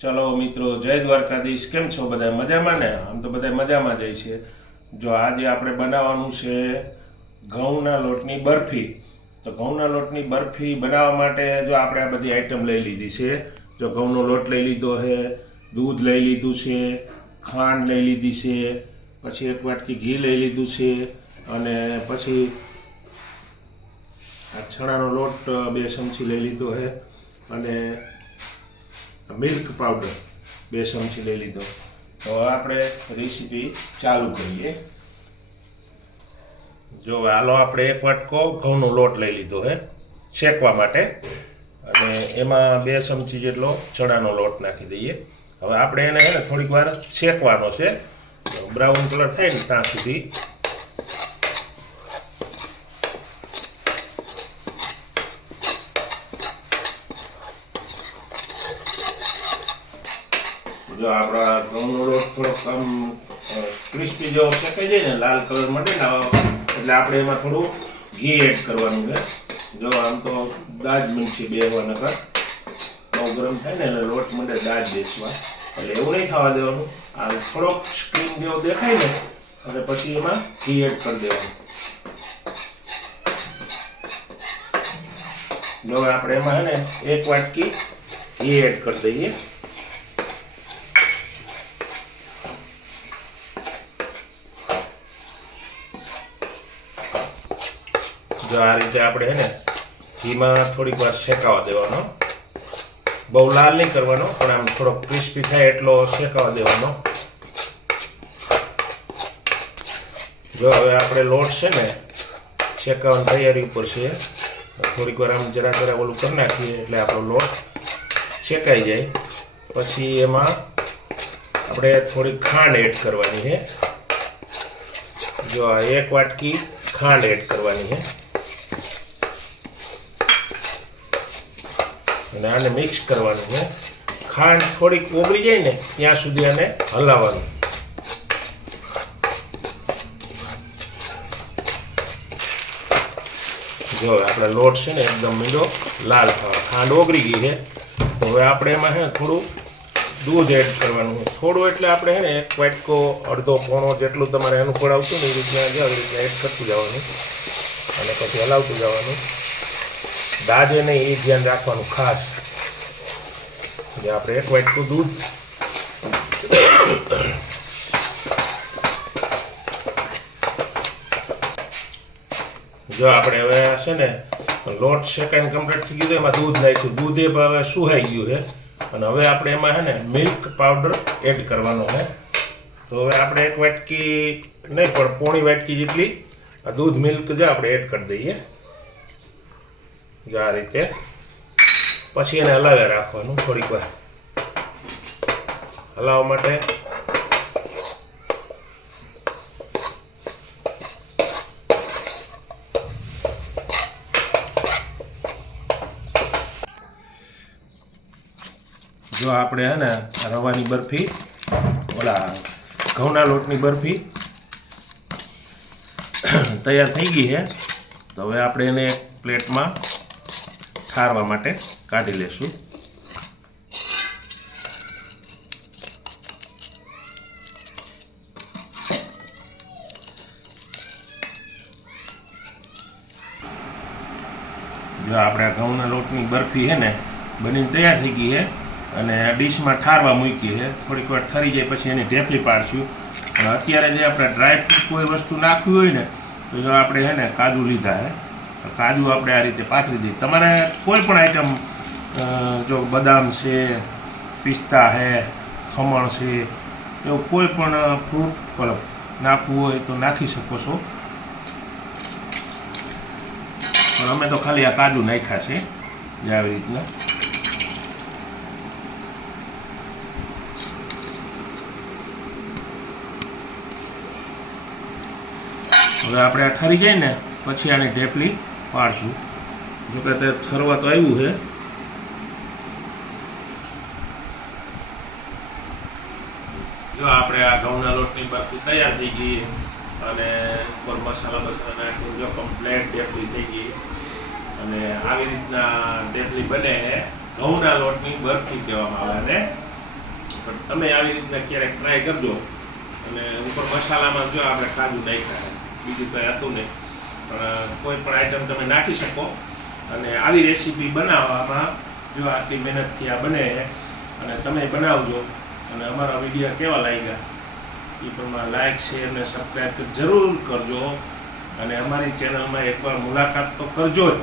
ચલો મિત્રો, જય દ્વારકાધીશ. કેમ છો બધા? મજામાં ને? આમ તો બધા મજામાં જ છે. જો આજે આપણે બનાવવાનું છે ઘઉંના લોટની બરફી. તો ઘઉંના લોટની બરફી બનાવવા માટે જો આપણે આ બધી આઈટમ લઈ લીધી છે. જો ઘઉંનો લોટ લઈ લીધો છે, દૂધ લઈ લીધું છે, ખાંડ લઈ લીધી છે, પછી એક વાટકી ઘી લઈ લીધું છે, અને પછી આ ચણાનો લોટ 2 ચમચી લઈ લીધો છે, અને મિલ્ક પાવડર 2 ચમચી લઈ લીધો. તો આપણે રેસીપી ચાલુ કરીએ. જો હાલો, આપણે એક વાટકો ઘઉંનો લોટ લઈ લીધો છે શેકવા માટે, અને એમાં 2 ચમચી જેટલો ચણાનો લોટ નાખી દઈએ. હવે આપણે એને થોડીક વાર શેકવાનો છે, બ્રાઉન કલર થાય ને ત્યાં સુધી. જો આપણા ઘઉંનો લોટ થોડોક આમ ક્રિસ્પી જેવો શેકાઈ જાય ને, લાલ કલર મળે ને, એટલે આપણે એમાં થોડું ઘી એડ કરવાનું છે. જો આમ તો દાજ મીઠી બેસવા નકર બહુ ગરમ થાય ને એટલે લોટ મળે દાજ બેસવા, એટલે એવું નહીં થવા દેવાનું. આ થોડોક સ્ક્રીન જેવો દેખાય ને અને પછી એમાં ઘી એડ કરી દેવાનું. જો આપણે એમાં એક વાટકી ઘી એડ કરી દઈએ. જો આ રીતે આપણે ઘીમાં થોડીક વાર શેકાવા દેવાનો. બહુ લાલ નહીં કરવાનો, પણ આમ થોડો ક્રિસ્પી થાય એટલો શેકાવા દેવાનો. જો હવે આપણે લોટ છે ને શેકાવાની તૈયારી ઉપર છે. થોડીક વાર આમ જરા ઓલું કરી નાખીએ એટલે આપણો લોટ શેકાઈ જાય. પછી એમાં આપણે થોડીક ખાંડ એડ કરવાની છે. જો આ 1 વાટકી ખાંડ એડ કરવાની છે, અને આને મિક્સ કરવાનું છે. ખાંડ થોડીક ઓગળી જાય ને ત્યાં સુધી આને હલાવવાનું. જો આપણા લોટ છે ને એકદમ મીઠો લાલ થવા, ખાંડ ઓગળી ગઈ છે. તો હવે આપણે એમાં થોડું દૂધ એડ કરવાનું. થોડું એટલે આપણે 1 વાટકો અડધો પોણો જેટલું તમારે અનુકૂળ આવતું ને એ રીતના એડ કરતું જવાનું, અને પછી હલાવતું જવાનું. દાજે નહીં એ ધ્યાન રાખવાનું ખાસ. જે આપણે 1 વાટકું દૂધ જો આપણે હવે છે ને લોટ શેકાઈને કમ્પ્લીટ થઈ ગયું, એમાં દૂધ નાખ્યું. દૂધ એ હવે સુહાઈ ગયું છે, અને હવે આપણે એમાં મિલ્ક પાવડર એડ કરવાનો છે. તો હવે આપણે 1 વાટકી નહીં પણ પોણી વાટકી જેટલી આ દૂધ મિલ્ક જે આપણે એડ કરી દઈએ. જો આ રીતે પછી એને હલાવ્યા રાખવાનું થોડીક વાર. હલાવવા માટે જો આપણે રવાની બરફી, ઓલા ઘઉંના લોટની બરફી તૈયાર થઈ ગઈ છે. તો હવે આપણે એને એક પ્લેટમાં ઠારવા માટે કાઢી લેશું. જો આપણે ઘઉંના લોટની બરફી બનીને તૈયાર થઈ ગઈ છે, અને ડીશમાં ઠારવા મૂકી છે. થોડીક વાર ઠરી જાય પછી એની ઢેફલી પાડશું. અને અત્યારે જે આપણે ડ્રાયફ્રૂટ કોઈ વસ્તુ નાખવી હોય ને, તો જો આપણે કાજુ લીધા છે. કાજુ આપણે આ રીતે પાથરી દઈએ. તમારે કોઈ પણ આઈટમ, જો બદામ છે, પિસ્તા છે, ખમણ છે, એવું કોઈ પણ ફ્રૂટ નાખવું હોય તો નાખી શકો છો. પણ અમે તો ખાલી આ કાજુ નાખ્યા છે જે આવી રીતના. હવે આપણે આ ઠરી જાય ને પછી આની ઢેફલી પાડશું. જોકે તે ઠરવા તો આવ્યું છે. જો આપણે આ ઘઉંના લોટની બરફી તૈયાર થઈ ગઈ, અને ઉપર મસાલા નાખ્યો. જો કમ્પ્લેટ ઢેફલી થઈ ગઈ. અને આવી રીતના ઢેફલી બને ઘઉંના લોટની બરફી કહેવામાં આવે છે. પણ તમે આવી રીતના ક્યારેક ટ્રાય કરજો. અને ઉપર મસાલામાં જો આપણે કાજુ નાખ્યા, બીજું કંઈ હતું નહીં, પણ કોઈ પણ આઈટમ તમે નાખી શકો. અને આવી રેસીપી બનાવવામાં જો આટલી મહેનતથી આ બને અને તમે બનાવજો. અને અમારા વિડીયો કેવા લાગ્યા એ પ્રમાણે લાઈક, શેર અને સબસ્ક્રાઈબ જરૂર કરજો. અને અમારી ચેનલમાં એકવાર મુલાકાત તો કરજો જ.